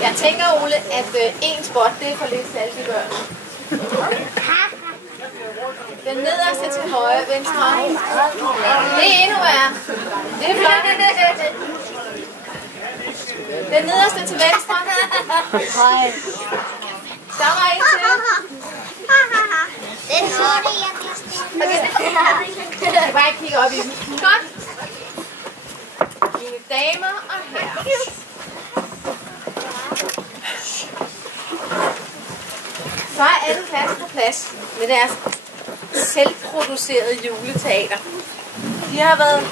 Jeg tænker, Ole, at en spot, det er for lidt til alle de børn. Den nederste til højre, venstre. Det er endnu værre. Det er flot. Den nederste til venstre. Hej. Der var en til. Den så det, jeg vidste. Okay. Jeg kan bare ikke kigge op i dem. Godt. Mine damer og herrer. Så er alle klasse på plads med deres selvproducerede juleteater. De har været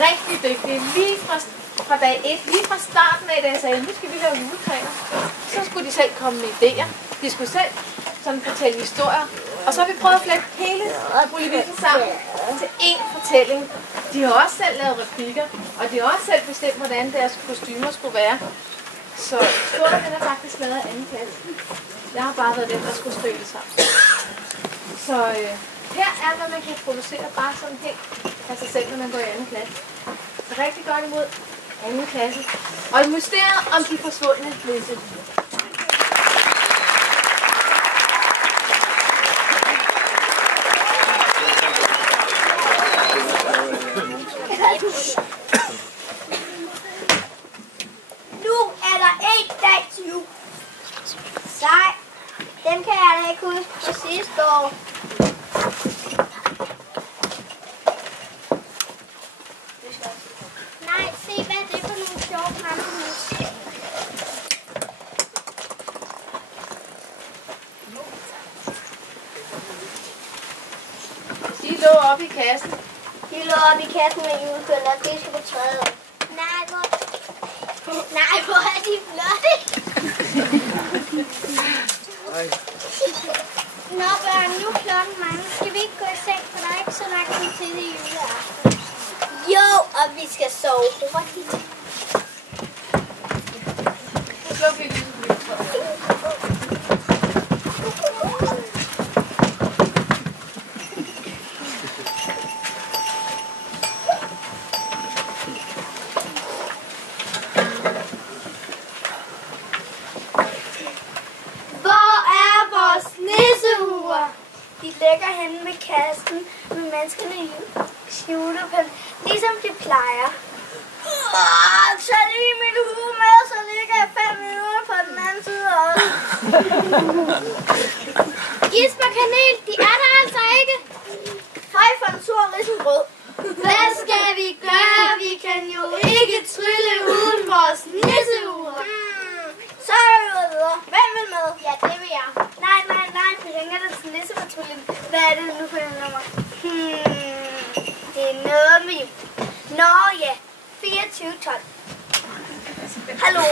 rigtig dygtige lige fra dag 1, lige fra starten af, da jeg sagde, nu skal vi lave juletræer. Så skulle de selv komme med idéer. De skulle selv sådan fortælle historier. Og så har vi prøvet at flække hele Bolivitten sammen til én fortælling. De har også selv lavet replikker, og de har også selv bestemt, hvordan deres kostymer skulle være. Så skålen er faktisk lavet af anden klasse. Jeg har bare været den, der skulle støtte sammen. Så her er, hvad man kan producere bare sådan helt af sig selv, når man går i anden klasse. Så rigtig godt imod anden klasse. Og et mysterium om de forsvundne nisse. Nu er der en dag til jul. Sej. Dem kan jeg da ikke huske på sidste år. Nej, se hvad det er for nogle sjove kampemus. De lå oppe i kassen. De lå oppe i kassen med julekøller, og det skal på træet. Nej, hvor er de flotte. Nå børn, nu er klokken mange. Skal vi ikke gå i seng, for der er ikke så lang tid til det juleaften. Jo, og vi skal sove hurtigt. De ligger henne med kassen med menneskerne i julepen, ligesom de plejer. Tag lige min hue med, så ligger jeg 5 minutter på den anden side også. Gisp og kanel, de er der altså ikke. Hej for en sur risengrød. Hvad skal vi gøre? Vi kan jo ikke trylle uden vores nisseure. Så er vi ude videre. Hvem vil med? Ja, det vil jeg. Nej, vi ringer der til nissepatruljen. Hvad er det nu for en nummer? Det er noget med... Nå ja, 2412. Hallo,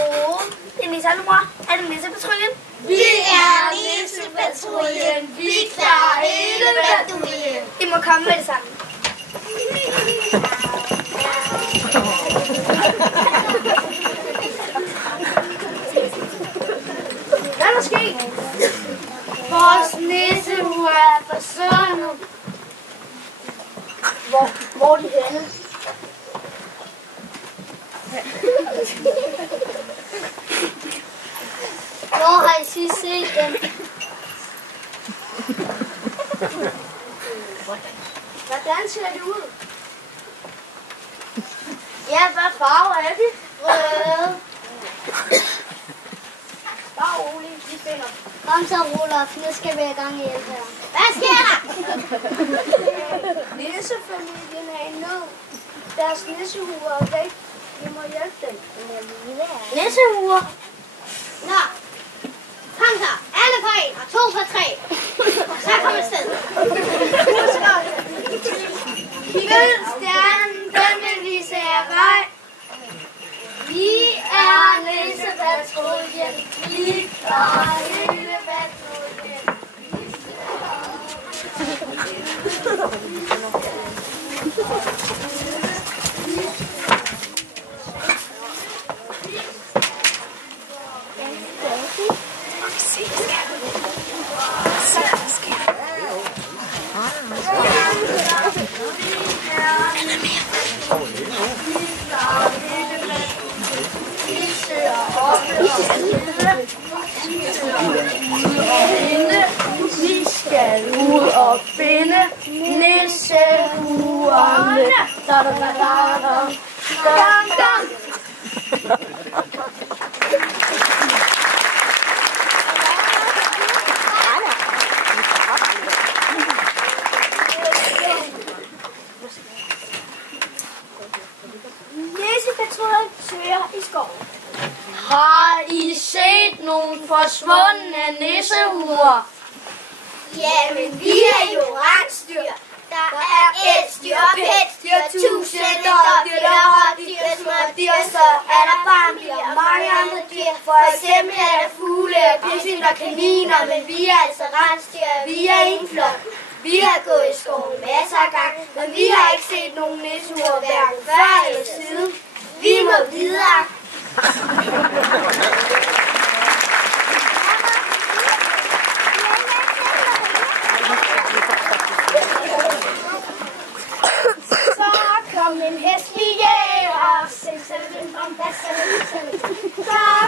det er Nisse, hallo mor. Er det nissepatruljen? Vi er nissepatruljen. Vi klarer hele patruljen. I må komme med det samme. Hvad er der sket? Vores nissehue er forsvundet. Hvor er de henne? Hvor har I sidst set dem? Hvordan ser de ud? Ja, hvad farve er de? Røde. Bare rolig, vi finder. Kom så, Rolof, nu skal vi i gang i hjælp her. Hvad sker der? Nissefamilien er i nød. Deres nissehuer er væk. Vi må hjælpe dem. Nissehuer? Nå, kom så. Alle på 1 og 2 på 3. Så kom afsted. Følg stjernen, den vil vise jer vej. Vi er nissepatruljen. Vi klarer hele patruljen. Vi skal ud og finde nissehuerne. Nissepatruljen søger i skoven. Har I set nogle forsvundne nissehuer? Jamen, vi er jo rensdyr. Der er elstyr, pelsdyr, tusinddyr, rådyr, smådyr, så er der barndyr og mange andre dyr. For eksempel er der fugle, pisvind og kaniner, men vi er altså rensdyr, vi er en flok. Vi har gået i skoven masser af gange, men vi har ikke set nogen nissehuer hverken før eller siden. Vi må videre. Så kom en hæslig jæger. Så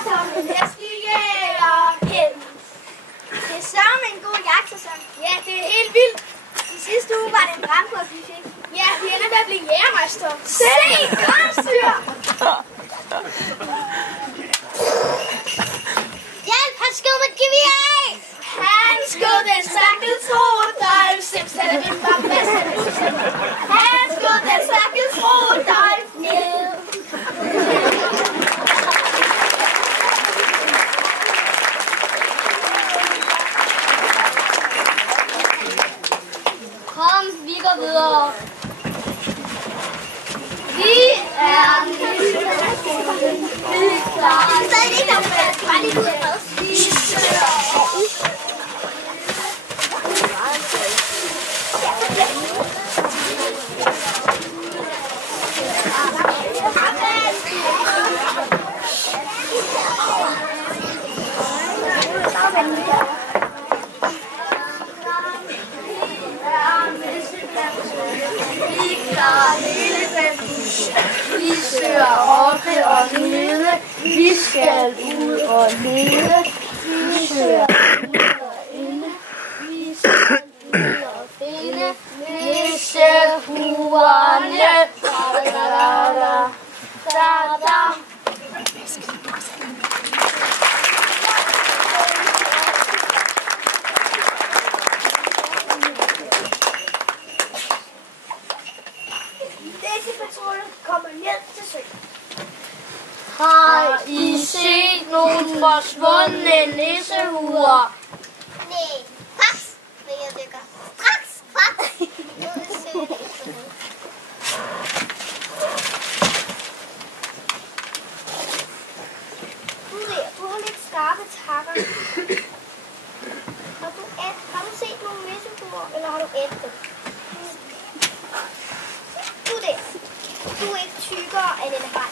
kom en hæslig jæger hen. Det er sørme en god jagtsæson. Ja, det er helt vildt. I sidste uge var det en brandkort, vi fik. Ja, vi ender med at blive jægermester. Se, rensdyr! Hjælp, han skød med et gevir af! Han skød den stakkels Rodolf. Han skød den stakkels Rodolf ned. Kom, vi går videre. Vi er nissepatruljen. Vi er klar. Det er stadig ikke nok, bare lige ud af mad. Vi søger Vi søger oppe og nede. Vi skal ud og lede. Vi søger ud og inde. Vi skal ud og finde nissehuerne. Nissepatruljen kommer ned til søen. Har I set nogle forsvundne nissehuer? Nej, pas, vil jeg dykker. Straks, straks. Ud i søen efter dem. Du har lidt skarpe takker. Har du set nogle nissehuer, eller har du ædt dem? Du der. Du er ikke tykkere end en haj.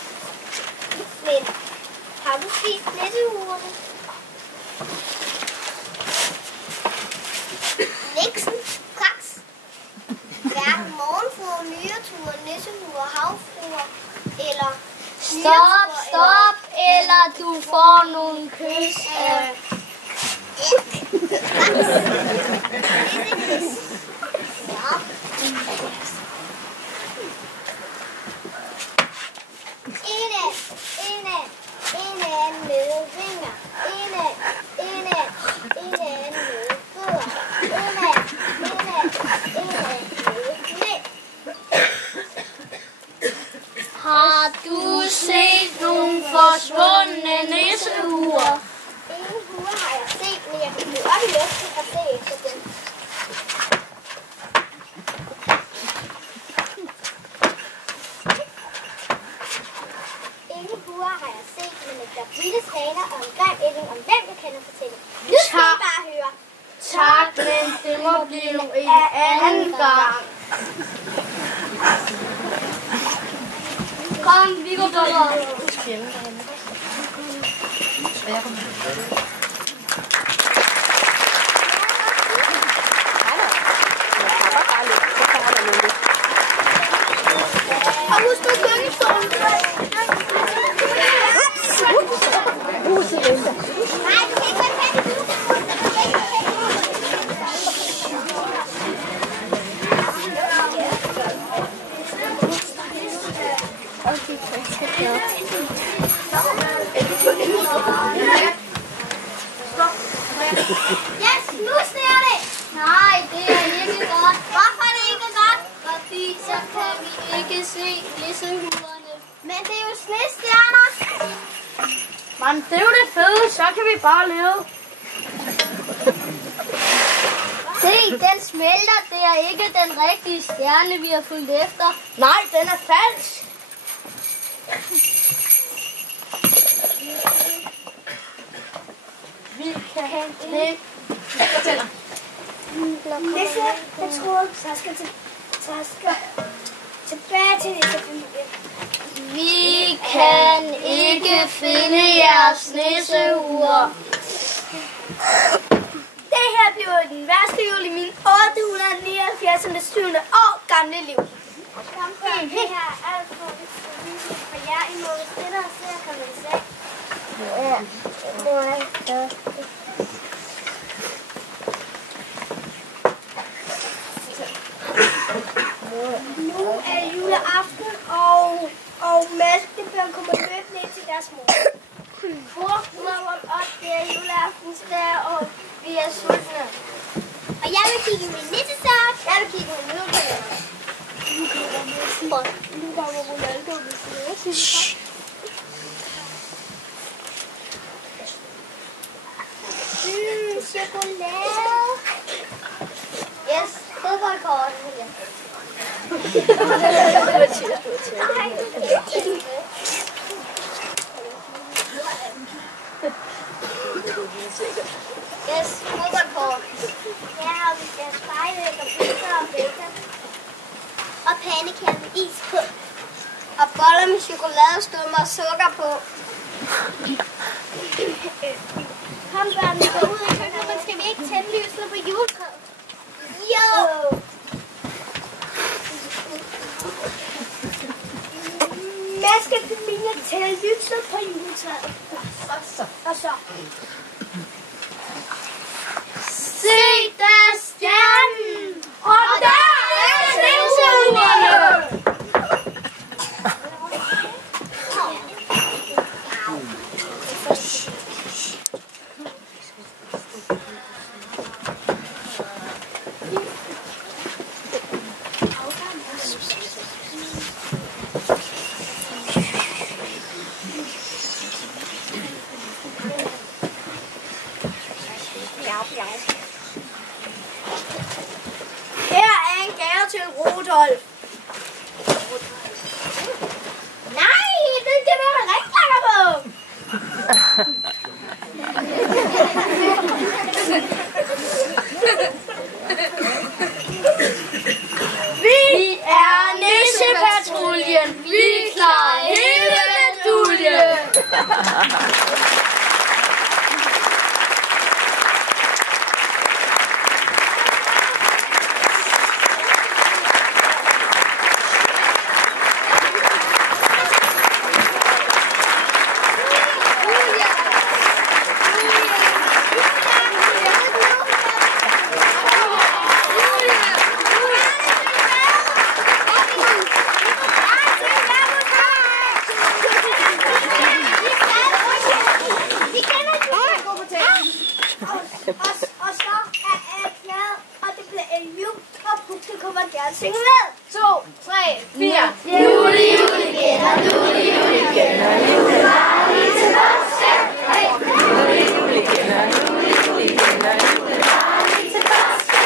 Men har du spist nissehuerne? Niksen, kraks. Hverken morgenfruer, myreture, nissehuer, havfruer eller Stop, eller du får nogle kys af... Indad med vinger. Indad med fødder. Indad med næb. Har du set nogle forsvundne nissehuer? Ingen huer har jeg set, men jeg kan blive op i luften og se efter dem. Ingen huer har jeg set, men der er vilde svaner og en grim ælling om hvem jeg kender fortælle. Nu skal I bare høre. Tak, men det må blive en anden gang. Kom, vi går videre. Og husk på gyngestolen. Yes, nu sneer det! Nej, det er ikke godt. Hvorfor er det ikke godt? Fordi så kan vi ikke se nissehulerne. Men det er jo snestjerner. Men det er jo det fede, så kan vi bare leve. Se, den smelter. Det er ikke den rigtige stjerne, vi har fulgt efter. Nej, den er falsk. Vi kan ikke. Fortæller. Nisse, jeg tror, så skal tilbage til nissefamilien. Vi kan ikke finde jeres nisseure. Det her bliver den værste jul i min 879. 7. år gamle liv. Det her er alt for vigtigt for jer. I må stille og se, kan man se. Ja, det var ikke godt. Nu er det juleaften, og Malkebjørn kommer løbende ned til deres mor. Mor, det er juleaftensdag, og vi er sultne. Og jeg vil kigge i min nissesok. Jeg vil kigge i min julekalender. Nu kommer Ronaldo, hvis det er. Chokolade. Yes, fodboldkort. Yes, fodboldkort. Her har vi spejlæg og pizza og bacon. Og pandekager med is på. Og boller med chokoladestummer og sukker på. Kom børn, vi går ud i køkkenet, men skal vi ikke tænde lysene på juletræet? Jo! Hvad skal familien tænde lysene på juletræet? Og så? Se, der er stjernen! Og der er nisseurene! Her er en gave til Rudolf. Nej, det er det, der ringklokker på. Vi er Nissepatruljen. Vi klarer hele baduljen. Og så er jeg glad, og det bliver en jul, og publikum vil gerne synge med. 2, 3, 4. Jule, jule, gætter, jule, jule, gætter, jule, var lige til første. Jule, jule, gætter, jule, jule, gætter, jule, var lige til første.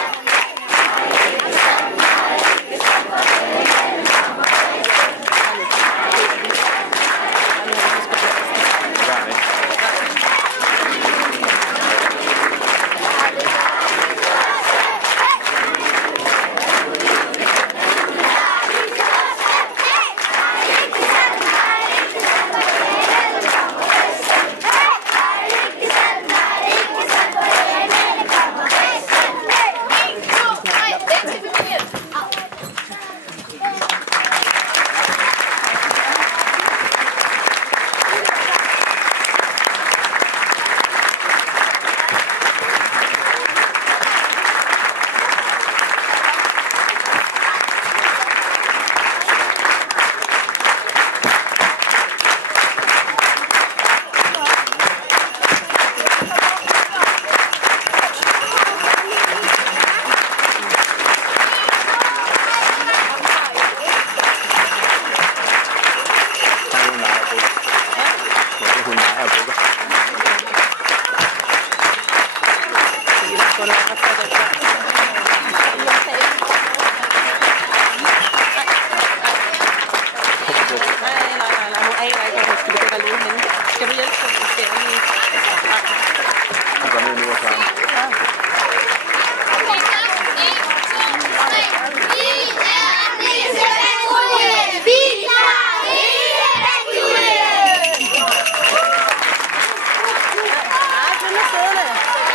siddende.